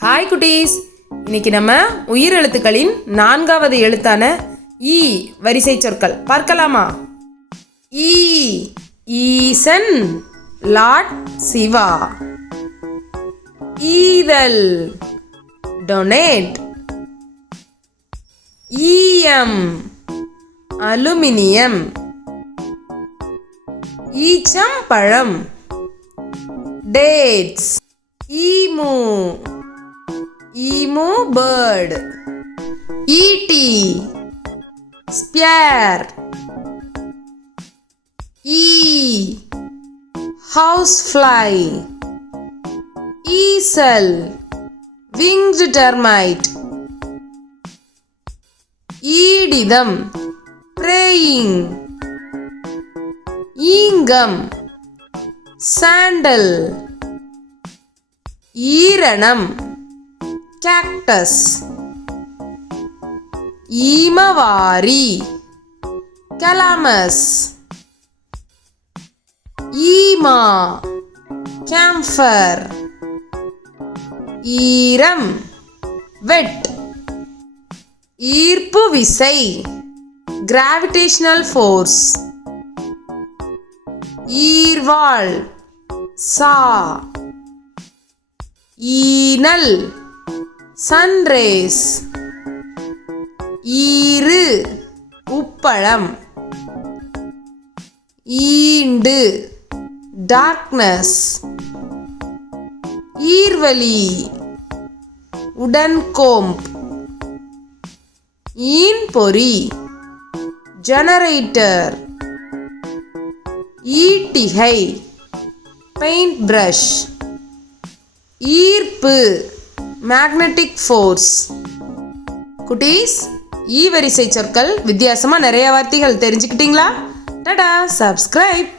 Hi குட்டீஸ். இன்னைக்கு நம்ம உயிர் எழுத்துக்களின் நான்காவது எழுத்தான ஈ வரிசை சொற்கள். பார்க்கலாமா? ஈ ஈசன் லாட் சிவா. ஈதல் டொனேட். ஈயம் அலுமினியம். ஈச்சம் பழம் டேட்ஸ் ஈமு. ஈமு பேர்ட் ஈட்டி ஸ்பியர் ஈ ஹவுஸ் ஃப்ளை ஈசல் விங்டு டெர்மைட் ஈடிதம் பிரேயிங் ஈங்கம் சாண்டல் ஈரணம் கேக்டஸ் ஈமவாரி கலாமஸ் ஈமா கேம்ஃபர் ஈரம் வெட் ஈர்ப்பு விசை கிராவிடேஷனல் ஃபோர்ஸ் ஈர்வாள் சா ஈனல் சன்ரேஸ் ஈரு உப்பளம். ஈண்டு டார்க்னஸ் ஈர்வலி உடன்கோம்ப். ஈன்பொறி ஜெனரேட்டர் ஈட்டிகை பெயிண்ட் பிரஷ் ஈர்ப்பு. மேக்னெட்டிக் ஃபோர்ஸ் குட்டீஸ் ஈ வரிசை சொற்கள் வித்தியாசமாக நிறைய வார்த்தைகள் தெரிஞ்சுக்கிட்டீங்களா? டடா சப்ஸ்கிரைப்